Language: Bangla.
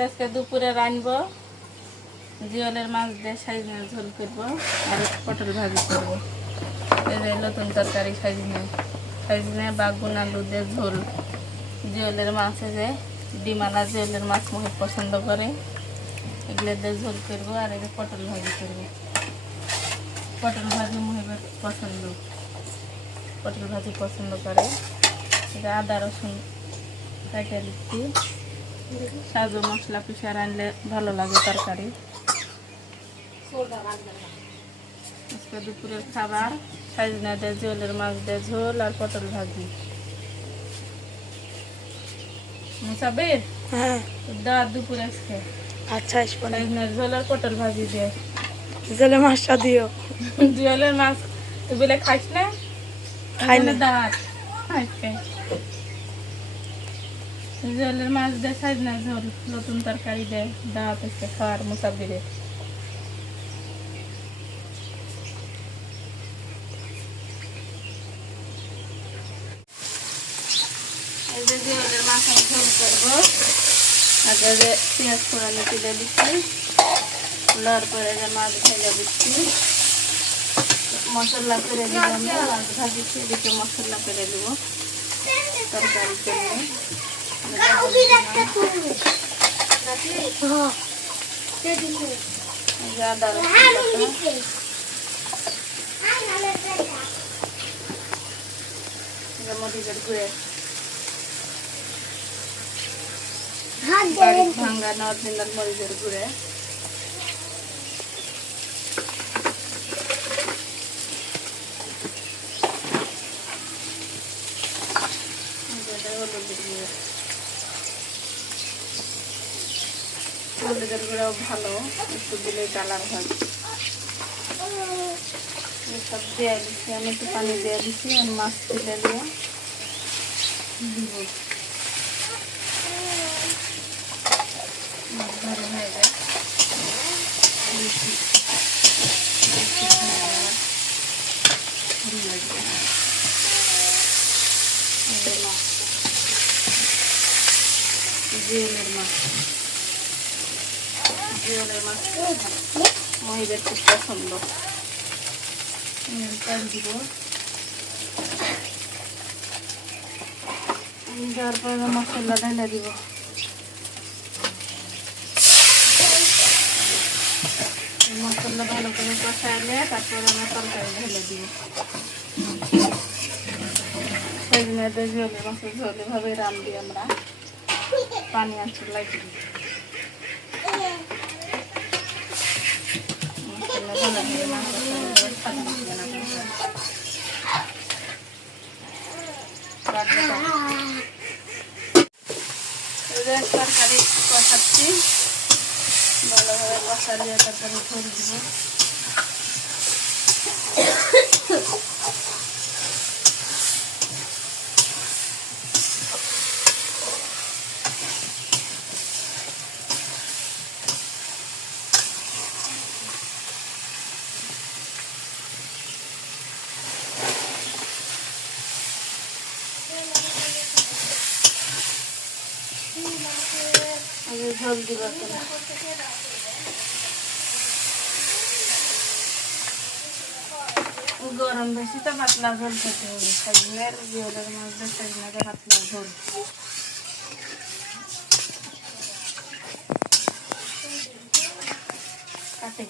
আজকে দুপুরে রানবো জিওলের মাছ দিয়ে সাইজনে ঝোল করবো আর পটল ভাজি করবো। এই যে নতুন তরকারি সাইজনে বাগুন আলু দিয়ে ঝোল। জিওলের মাছে যে ডিমালা জিওলের মাছ মহিত পছন্দ করে, এগুলো দিয়ে ঝোল করবো। আর এই যে পটল ভাজি করবো। পটল ভাজি মহিবের পছন্দ, পটল ভাজি পছন্দ করে। এটা আদা রসুন কাটে দিচ্ছি, সাজু মশলা পিষে রানলে ভালো লাগে তরকারি। আজকে দুপুরের খাবার সাইজনা দিয়ে জিওলের মাছ দিয়ে ঝোল আর পটল ভাজি। মুসাবির হ্যাঁ দাঁত দুপুরে আজকে আচ্ছা সাইজনার ঝোল আর পটল ভাজি দিয়ে। জলে মাছটা দিও। জিওলের মাছ তুই বলে খাইস না? খাই না। দাঁত আজকে জিওলের মাছ দিয়ে সাইজনার ঝোল, নতুন তরকারি দিয়ে দাঁত আজকে খাওয়ার মুসাবিরের। এই যে জিওলের মাছ আমি ঝোল করবো। আগে যে পেঁয়াজ ফোড়ানো তুলে দিচ্ছি, লড় করে যে মাছ ভেজে দিচ্ছি, মশলা করে দিলাম। মাছ ভাজিছি, এদিকে মশলা করে দেবো তরকারির জন্য। আদা রসুন বাটা, মরিচের গুঁড়ে, ভাঙ্গা নর্মাল মরিচের গুঁড়ে, হলুদের গুঁড়ে। হলুদের গুঁড়াও ভালো, একটু দিলে কালার হয়। সব দিয়ে দিচ্ছি, আমি একটু পানি দিয়ে দিচ্ছি আর মাছ তুলে দিয়ে দিব। মাছ ভালো হয়ে যায়। জিওলের মাছ, জিওলের মাছ মহিবের খুব পছন্দ। তেল দিব, তারপরে মশলা ঢেলে দিব। মশলা ভালো করে কষাইলে তারপরে আমরা তরকারি ঢেলে দিব। সেদিনে জিওলের মাছের ঝোল এভাবে রান্না আমরা পানি আনতে লাগি। মশলা ভালো করে না তরকারি কষাচ্ছি, ভালোভাবে কষালিয়ে তারপরে ঝোল দিব। ঝোল দিব, গরম বেশি তো পাতলা ঝোল খেতে হবে। সাইজনের জিওলের মাছ দিয়ে সাইজনের পাতলা ঝোল। কাটে